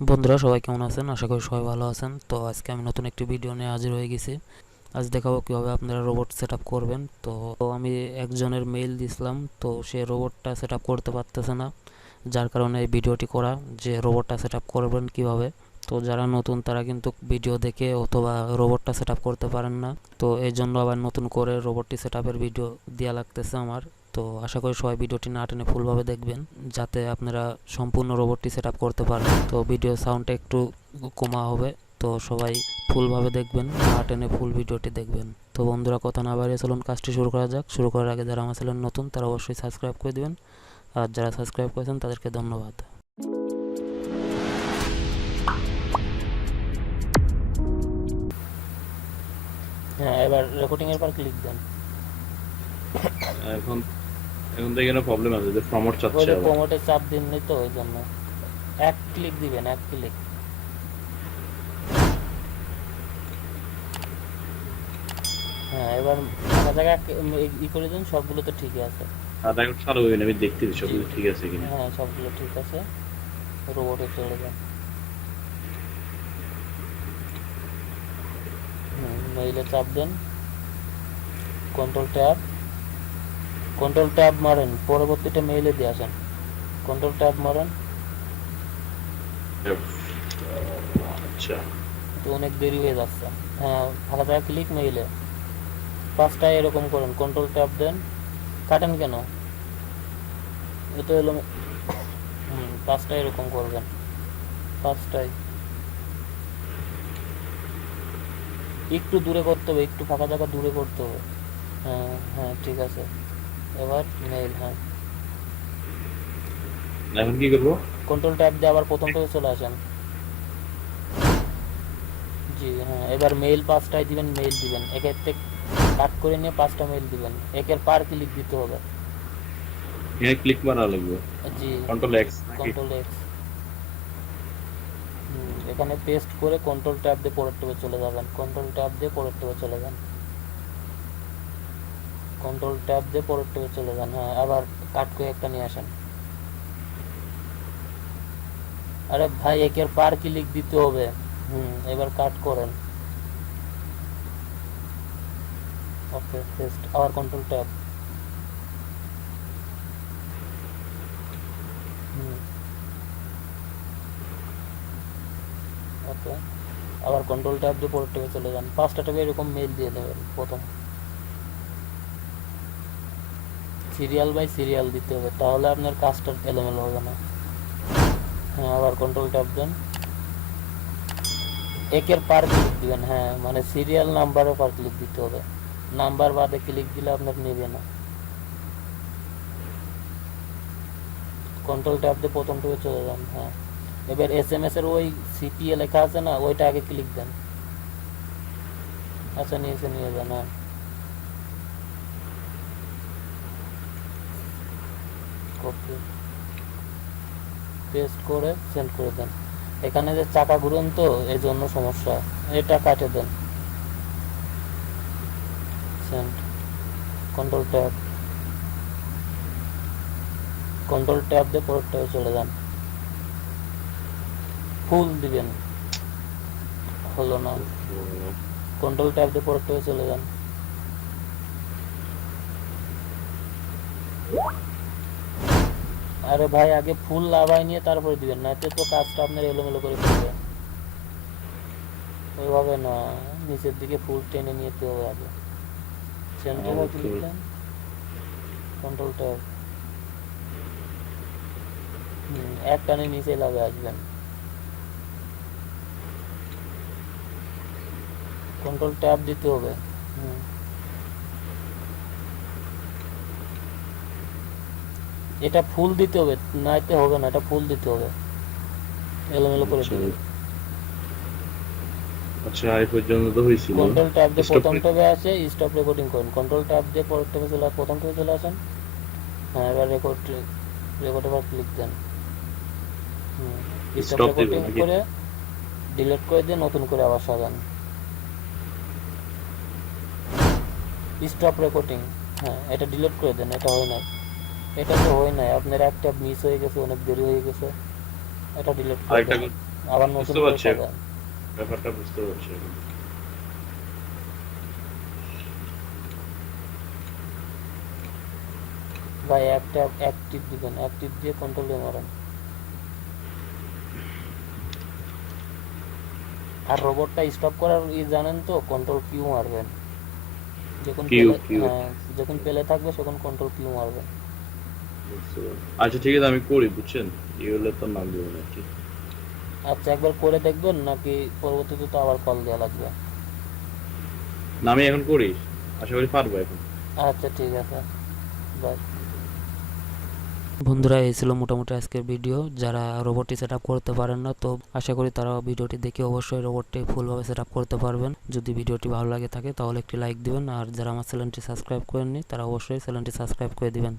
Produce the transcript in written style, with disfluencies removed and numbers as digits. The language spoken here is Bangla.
বন্ধুরা সবাই কেমন আছেন? আশা করি সবাই ভালো আছেন। তো আজকে আমি নতুন একটি ভিডিও নিয়ে হাজির হয়ে গেছি। আজ দেখাবো কিভাবে আপনারা রোবট সেট আপ করবেন। তো আমি একজনের মেইল দিছিলাম, তো সে রোবটটা সেট আপ করতে পারতেছে না, যার কারণে এই ভিডিওটি করা, যে রোবটটা সেট আপ করবেন কিভাবে। তো যারা নতুন তারা কিন্তু ভিডিও দেখে অথবা রোবটটা সেট আপ করতে পারেন না, তো এই জন্য আবার নতুন করে রোবটটি সেট আপের ভিডিও দেওয়া লাগতেছে আমার। তো আশা করি সবাই ভিডিওটি না টেনে ফুলভাবে দেখবেন, যাতে আপনারা সম্পূর্ণ রোবটটি সেট আপ করতে পারেন। তো ভিডিও সাউন্ডটা একটু কমা হবে, তো সবাই ফুলভাবে দেখবেন, না টেনে ফুল ভিডিওটি দেখবেন। তো বন্ধুরা কথা না বাড়িয়ে চলুন কাজটি শুরু করা যাক। শুরু করার আগে যারা আমার চ্যানেল নতুন তারা অবশ্যই সাবস্ক্রাইব করে দিবেন, আর যারা সাবস্ক্রাইব করেছেন তাদেরকে ধন্যবাদ। হ্যাঁ, এবার রেকর্ডিং এর পর ক্লিক দেন। এখন এখন তো এখানে প্রবলেম আছে যে প্রমোট ওই চাচ্ছে যে আবার। প্রমোটের চাপ দিননি তো, ওই জন্য এক ক্লিক দিবেন, এক ক্লিক। হ্যাঁ, এবার ফাঁকা জায়গা ই করে দিন, সবগুলো তো ঠিকই আছে। আর এখন চালু হয়ে আমি দেখতেছি জি, সবকিছু ঠিক আছে কিনা। হ্যাঁ সবগুলো ঠিক আছে। রোবটে চলে যান। মেইলে চাপ দেন, কন্ট্রোল ট্যাব, কন্ট্রোল ট্যাব মারেন, পরবর্তীটা মেইলে দিয়ে আসেন। কন্ট্রোল ট্যাব মারেন। আচ্ছা, তো অনেক দেরি হয়ে যাচ্ছে। হ্যাঁ, ফাঁকা জায়গা ক্লিক, মেইলে পাঁচটায় এরকম করেন, কন্ট্রোল ট্যাব দেন। কাটেন কেন? এ তো এলো। পাঁচটায় এরকম করবেন, পাঁচটায়। একটু দূরে করতে হবে, একটু ফাঁকা জায়গা দূরে করতে হবে। হ্যাঁ হ্যাঁ, ঠিক আছে। এবার মেইল, হ্যাঁ। এখন কি করবো? কন্ট্রোল ট্যাব দিয়ে আবার প্রথম থেকে চলে আসেন। জি হ্যাঁ, এবার মেইল পাঁচটায় দিবেন, মেইল দিবেন একের থেকে কাট করে নিয়ে পাঁচটা মেইল দিবেন, একের পার ক্লিক দিতে হবে। এখানে ক্লিক মারা লাগবে, জি, কন্ট্রোল এক্স নাকি? Control x. এখানে পেস্ট করে কন্ট্রোল ট্যাব দিয়ে পরের ট্যাবে চলে যাবেন, কন্ট্রোল ট্যাব দিয়ে পরের ট্যাবে চলে যান, কন্ট্রোল ট্যাব দিয়ে পরের ট্যাবে চলে যান। হ্যাঁ, আবার কাট করে একটা নিয়ে আসেন। আরে ভাই, একের পার ক্লিক দিতে হবে। এবার কাট করেন। ওকে, পেস্ট, আবার কন্ট্রোল ট্যাব। ওকে, আবার কন্ট্রোল ট্যাব দিয়ে পরের ট্যাবে চলে যান, পাঁচটা ট্যাবে এরকম মেইল দিয়ে দেবেন প্রথম। সিরিয়াল বাই সিরিয়াল দিতে হবে, তাহলে আপনার কাজটা এলোমেলো হবে না। হ্যাঁ, আবার কন্ট্রোল ট্যাব দেন, একের পার ক্লিক দিবেন। হ্যাঁ, মানে সিরিয়াল নাম্বারের পার ক্লিক দিতে হবে, নাম্বার বাদে ক্লিক দিলে আপনার নেবে না। কন্ট্রোল ট্যাব দিয়ে প্রথম ট্যাবে চলে যান। হ্যাঁ, এবার এস এম এস এর ওই সিপিএ লেখা আছে না, ওইটা আগে ক্লিক দেন। আচ্ছা, নিচে নিয়ে যান। হ্যাঁ, কপি পেস্ট করে সেন্ড করে দেন। এখানে যে চাকা ঘুরেন তো, এই জন্য সমস্যা, এটা কাটে দেন। Send, control tab, control tab দিয়ে পরের ট্যাবে চলে যান, ফুল দিবেন। হলো না, কন্ট্রোল ট্যাব দিয়ে পরের ট্যাবে চলে যান। আরে ভাই, আগে ফুল লাভাই নিয়ে তারপরে দিবেন, না তো কাজটা আপনার এলোমেলো করে ফেলবে। ওইভাবে না, নিচের দিকে ফুল টেনে নিতে হবে আগে। সেন্টারে ওকে, ক্লিক দেন, কন্ট্রোল ট্যাব। এক টানে নিচে লাভে আসবেন, কন্ট্রোল ট্যাব দিতে হবে। হুম, এটা ফুল দিতে হবে, নাইতে হবে না, এটা ফুল দিতে হবে, এলোমেলো করে আচ্ছা দিবে। আচ্ছা, এই পর্যন্ত তো হয়েছিল। কন্ট্রোল ট্যাব দিয়ে স্টপ প্রথম করে ট্যাবে আছে স্টপ রেকর্ডিং করুন, কন্ট্রোল ট্যাব দিয়ে পরের ট্যাবে চলে প্রথম ট্যাবে চলে আসেন। হ্যাঁ, এবার রেকর্ডের পর ক্লিক দেন। স্টপ স্টপ দিব রেকর্ডিং নাকি? করে ডিলিট করে দিয়ে নতুন করে আবার সাজান। স্টপ রেকর্ডিং, হ্যাঁ এটা ডিলিট করে দেন, এটা হয় নাই, এটা তো হয় নাই, আপনার একটা মিস হয়ে গেছে, অনেক দেরি হয়ে গেছে, এটা ডিলিট করে আরেকটা দেন। আবার নতুন বুঝতে করে পারছি, সাজান। ব্যাপারটা বুঝতে পারছি এখন। ভাই একটা অ্যাক্টিভ দিবেন, অ্যাক্টিভ দিয়ে কন্ট্রোল দিয়ে মারেন। আর রোবটটা স্টপ করার জানেন তো, কন্ট্রোল কিউ মারবেন যখন কিউ পেলে। কিউ হ্যাঁ, যখন পেলে থাকবে তখন কন্ট্রোল কিউ মারবেন। বুঝতে পারছি। আচ্ছা ঠিক আছে, আমি করি, বুঝছেন? এই হলে তো নাম দেবো নাকি? আচ্ছা, একবার করে দেখবেন নাকি পরবর্তীতে তো আবার কল দেওয়া লাগবে? না আমি এখন করি, আশা করি পারবো এখন। আচ্ছা ঠিক আছে, বাই। বন্ধুরা, এই ছিল মোটামুটি আজকের ভিডিও। যারা রোবটটি সেট আপ করতে পারেন না, তো আশা করি তারা ভিডিওটি দেখে অবশ্যই রোবটটি ফুলভাবে সেট আপ করতে পারবেন। যদি ভিডিওটি ভালো লাগে থাকে তাহলে একটি লাইক দিবেন, আর যারা আমার চ্যানেলটি সাবস্ক্রাইব করেননি তারা অবশ্যই চ্যানেলটি সাবস্ক্রাইব করে দিবেন।